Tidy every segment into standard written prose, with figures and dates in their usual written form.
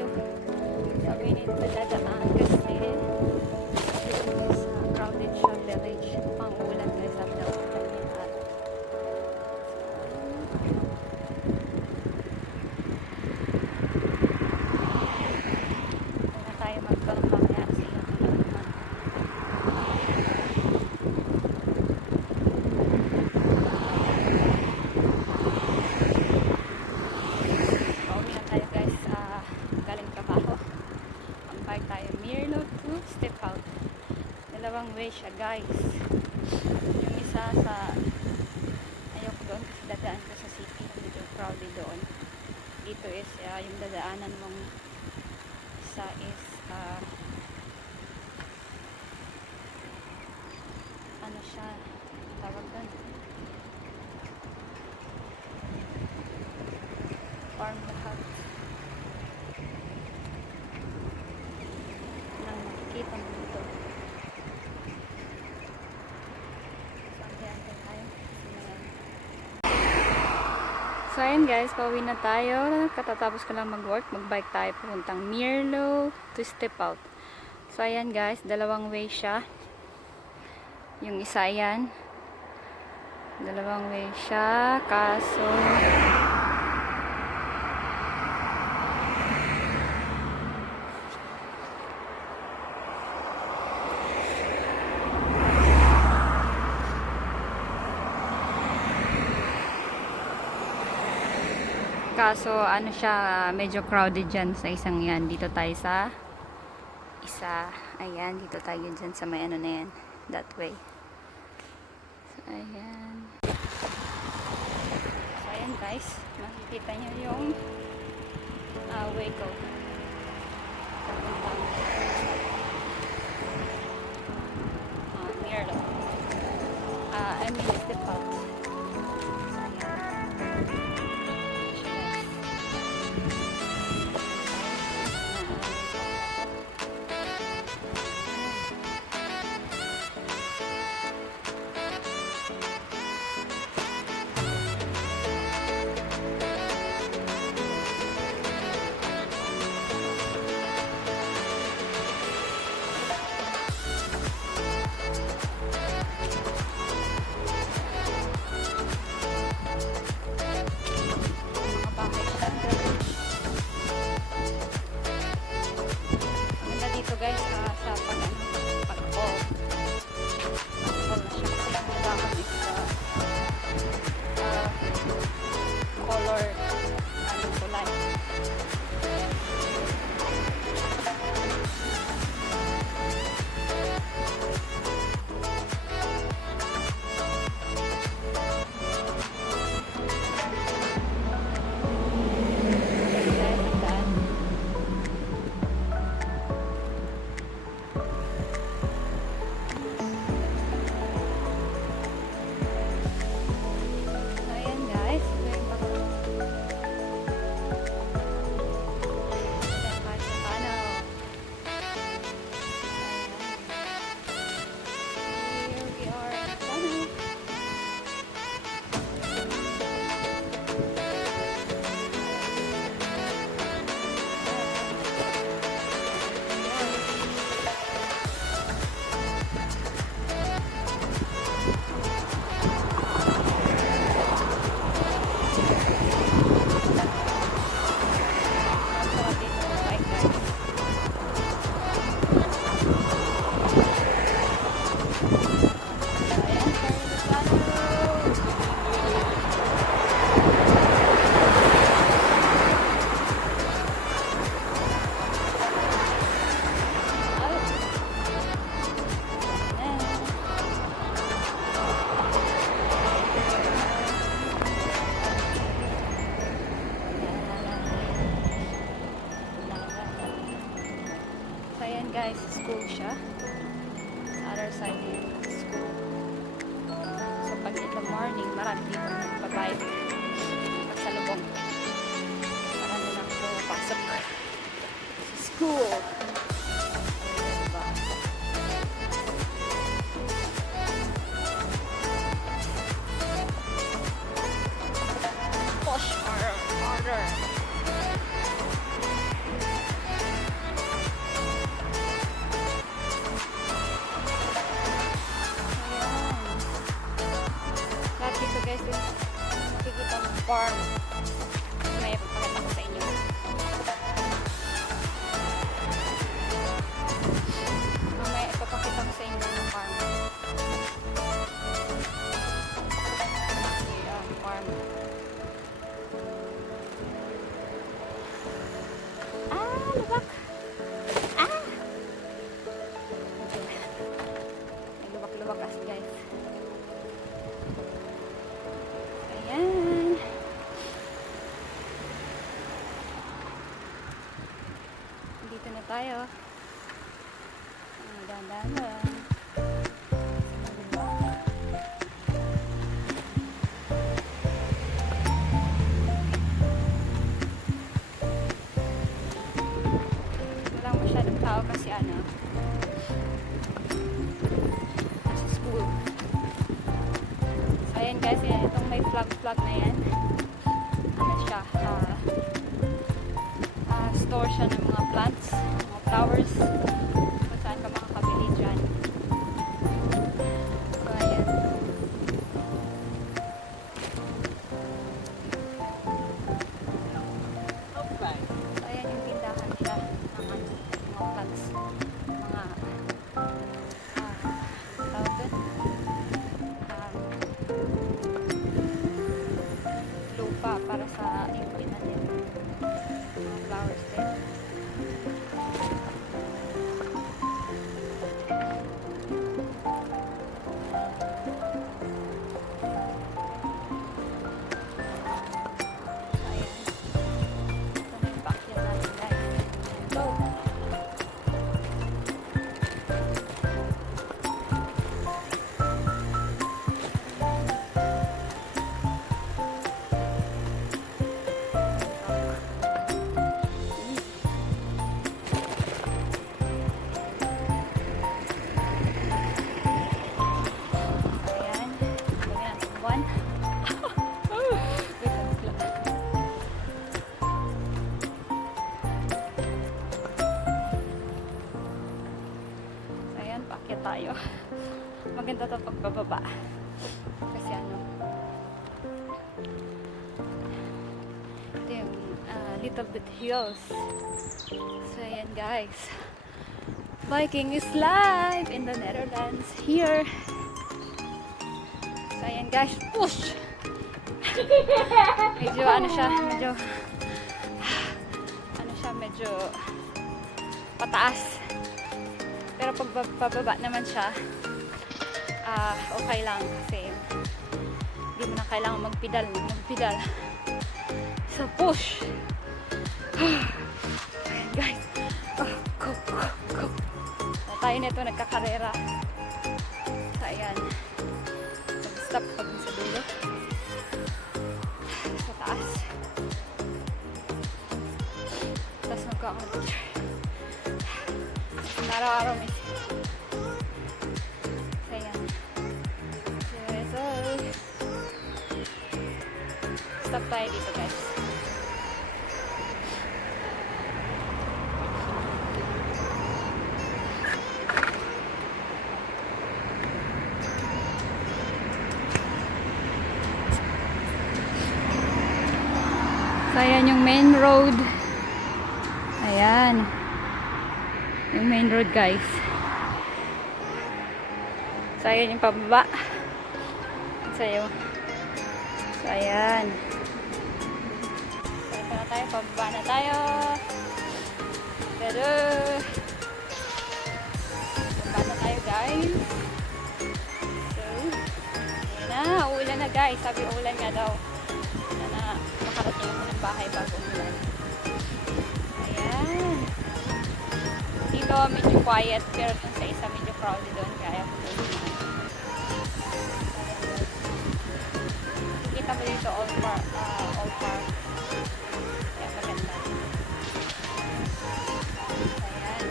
tayo. So we need to dadaan kasi sa crowded siya village. Pang-ulan guys at naulan yung araw. Doon na tayo magkaroon mamaya sila naman. Pauwi na tayo guys. Galing trabaho. Ang tayo Mirlo to Step Out. Dalawang way siya guys. Yung isa sa ayoko doon kasi dadaan ko sa city. Medyo crowded doon. Dito is yung dadaanan mong isa is ano siya tawag doon, farm hut nang makikita mo dito. So ayun guys, pauwi na tayo. Katatapos ko lang mag-work, mag-bike tayo pupuntang Mirlo to Step Out. So ayan guys, dalawang way siya. Yung isa yan, dalawang way siya, kaso ano siya, medyo crowded dyan sa isang yan. Dito tayo sa isa, ayan, dito tayo dyan sa may ano na yan, that way. So ayan, guys, makikita nyo yung way ko Mirlo, I mean Step Out. Guys, sa pag-call na siya kasi ang dahon is color kulay. Guys, school siya. Sa other side yung school. So pag in the morning, marami dito nagbabayad. Pagsalubong. Marami nang pumapasok. School. Push order. farm. May ipapakita ko sa inyo. May ipapakita ko sa inyo ng farm. Ayan, farm. Lubak! May lubak-lubak kasi guys. Ayan. Dito na tayo. Dahan-dahan lang. Walang masyadong tao kasi nasa school. So ayan guys, itong may flag na yan. Ano siya? Store siya ng mga plants, mga flowers. Kung saan ka makakabili dyan. So ayan. So ayan yung tindahan siya ng mga plants. Mga tawag dun? Lupa para sa implement din. Mga flowers din. Tayo. Maganda ito pagbababa. Kasi ito yung little bit hills. So ayan guys. Biking is live in the Netherlands here. So ayan guys. Push! Medyo medyo pataas. Pero pag pababa naman siya, okay lang kasi hindi mo na kailangan magpedal. So push! Guys, go! So, tayo nito nagkakarera. So ayan, mag-stop pag sa dulo. Sa taas. Tapos magkakaroon. Araw-araw may so ayan. So stop tayo dito guys. So ayan yung main road. Ayan yung main road guys. So ayan yung pababa. So ayan. So ito na tayo, pababa na tayo. Pero pababa na tayo guys. So ayan na, uulan na guys. Sabi uulan nga daw. Sana makarating ako ng bahay bago umulan. Ayan. Dito medyo quiet pero dun sa isa medyo crowded doon kaya kita mo dito all park kaya maganda. Ayan.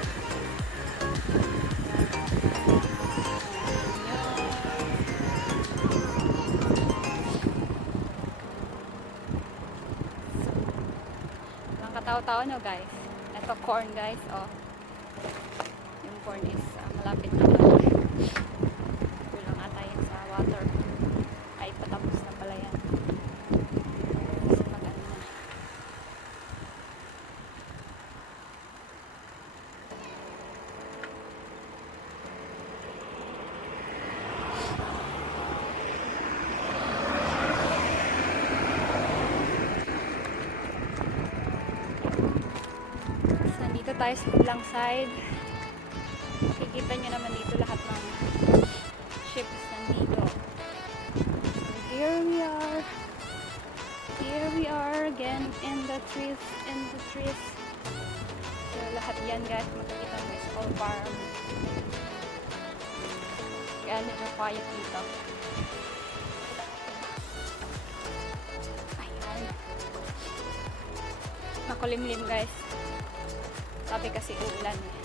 Ang kataw-tao no guys. Ito corn guys, oh. Yung corn is malapit na kulang ata yan sa water. Ay patapos na pala yan. Dito tayo sa kabilang side. Kikita nyo naman dito lahat ng ships nandito. So here we are. Here we are again in the trees. So lahat yan guys, makikita mo is all farm. Kaya medyo quiet dito. Ayan. Makulimlim guys. Sabi kasi uulan eh.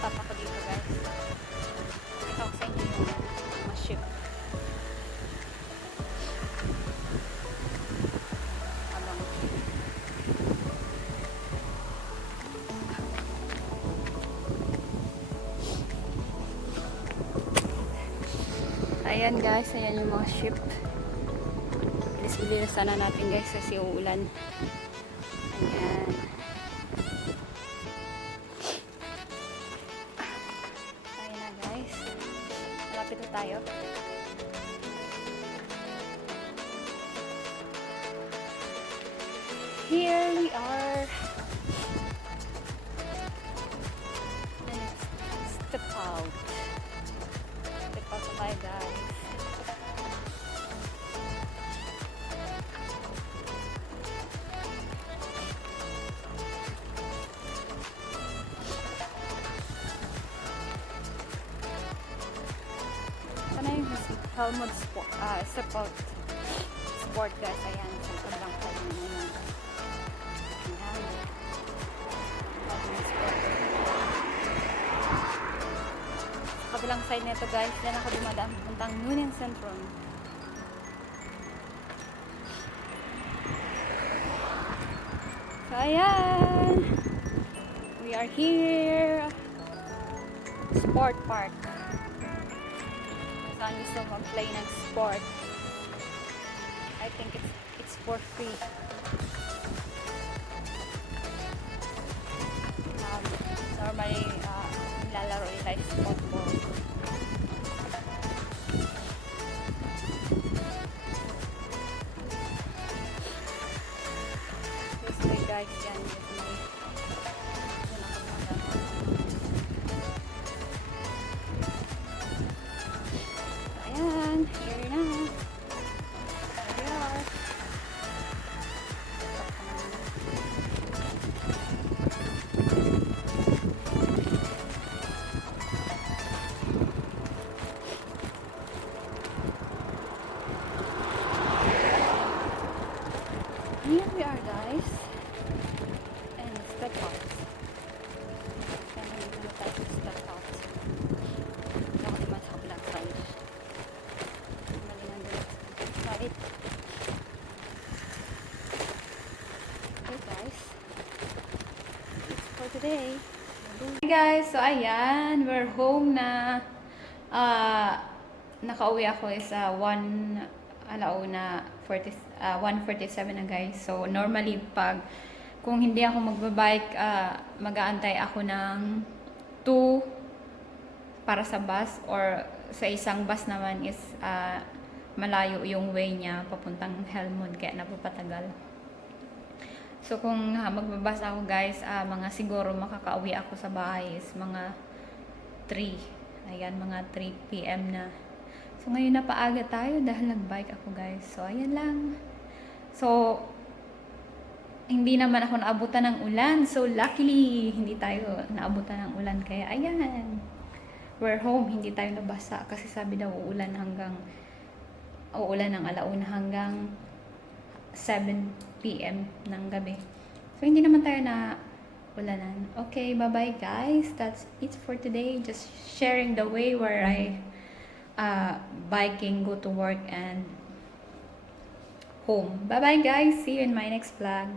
Stop ako dito guys. Ito sa inyo yung mga ship. Habang ayan guys, ayan yung mga ship. Bilis-bilis sana natin guys kasi uulan. Ayan. Malapit na tayo. Here we are. Step out. Step out na tayo guys. Sana yung Helmut step out sport guys. Ayan, sa kabilang tayo na yun. Ayan. Helmut sport. Sa kabilang side nito guys, yan ako dumadaan puntang Newnan Centrum. So ayan. We are here. Sport park. Saan gusto mag-play ng sport. I think it's for free. Normally, nilalaro nila is football. This way guys, yan. This way. Yan ako magandang. Ayan, here na. Here we are. Here we are guys. And step out. Kaya naman tayo sa step out. Ako naman sa kabilang side. Right. Okay guys, it's for today. Hey guys, so ayan, we're home na. Nakauwi ako is 1:47 na guys. So normally kung hindi ako magbabike, mag-aantay ako ng 2 para sa bus, or sa isang bus naman is malayo yung way niya papuntang Helmut, kaya napapatagal. So kung magbabas ako guys, mga siguro makakauwi ako sa bahay is mga 3. Ayan, mga 3 PM na. So ngayon na paaga tayo dahil nagbike ako guys. So ayan lang. So hindi naman ako naabutan ng ulan. So luckily hindi tayo naabutan ng ulan, kaya ayan. We're home, hindi tayo nabasa kasi sabi daw uulan ng 1:00 hanggang 7 PM ng gabi. So hindi naman tayo na ulanan. Okay, bye-bye guys. That's it for today. Just sharing the way where I biking, go to work and home. Bye-bye guys. See you in my next vlog.